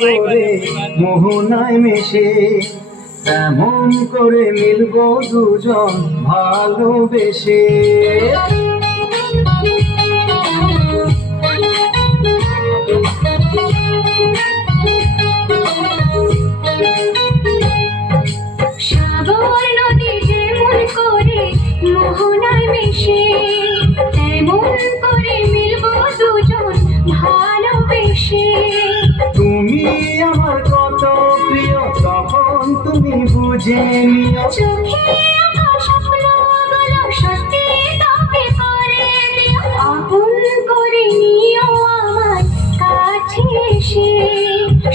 করে মোহনায় মেশে, এমন করে মিলবো দুজন ভালোবেসে। সাগর নদী যেমন করে মোহনায় মিশে, তেমন করে মিলবো দুজন ভালোবেসে। তুমি আমার কত প্রিয়, তখন তুমি বুঝে নিও। চোখে আমার স্বপ্নগুলো সত্যি তোকে করে দিও, আপন করে নিও আমার কাছে এসে।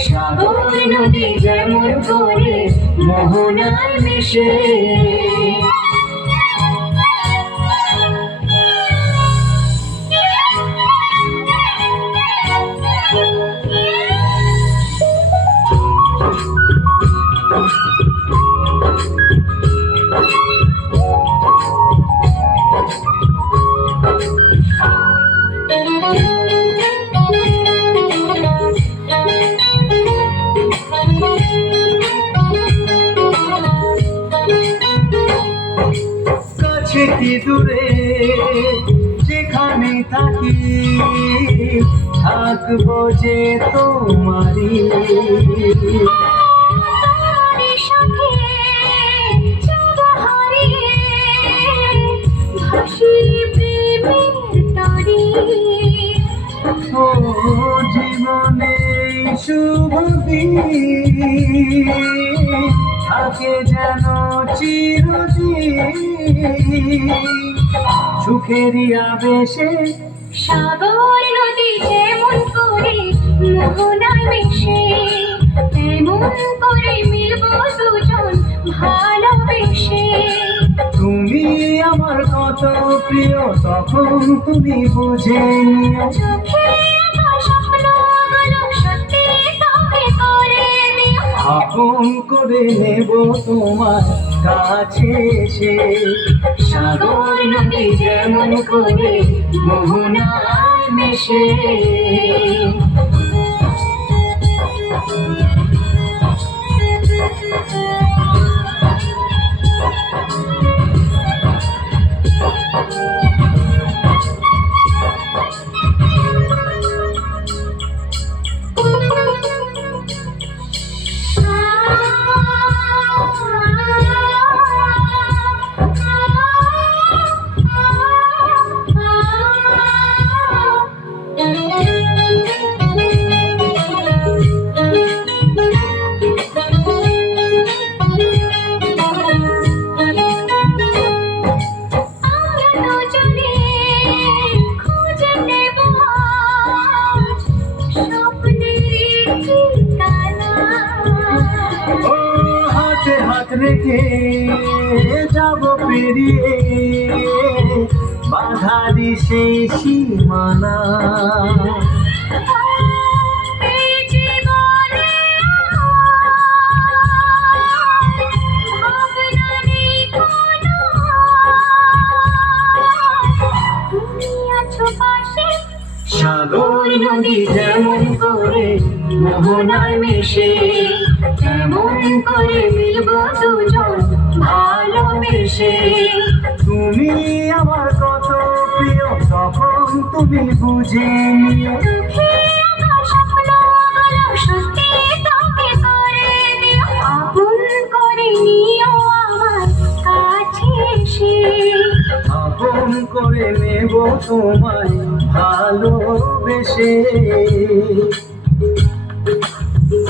সাগর নদী যেমন করে মোহনায় মিশে। কাছে কি দূরে যেখানে থাকি, থাকবো যে তোমারি। সাথে যাব হারিয়ে, ভাসি প্রেমের তরি। ও জীবনে শুভ দিন থাকে যেন চিরদিন, সুখেরই আবেশে। সাগর নদী যেমন করে মোহনায় মিশে, তেমন করে মিলবো দুজন ভালোবেসে। তুমি আমার কত প্রিয়, তখন তুমি বুঝে নিও। চোখে আমার স্বপ্নগুলো সত্যি তোকে করে দিও, আপন করে নেব তোমার কাছে এসে। সাগর নদী যেমন করে মোহনায় মিশে। ও হাতে হাত রেখে যাব পেরিয়ে বাধারি সেই সীমানা। সাগর নদী যেমন করে মোহনায় মিশে, তেমন করে মিলবো দুজন ভালোবেসে। তুমি আমার কত প্রিয়, তখন তুমি বুঝে নিও। সত্যি তোকে করে দিও, আপন করে নিও আমার কাছে এসে। আপন করে নেব তোমায় ভালোবেসে।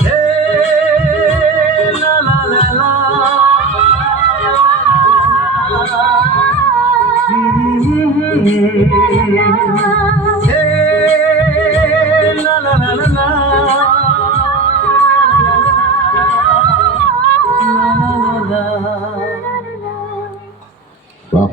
হে লা লা লা লা, হে লা লা লা লা লা। Wow,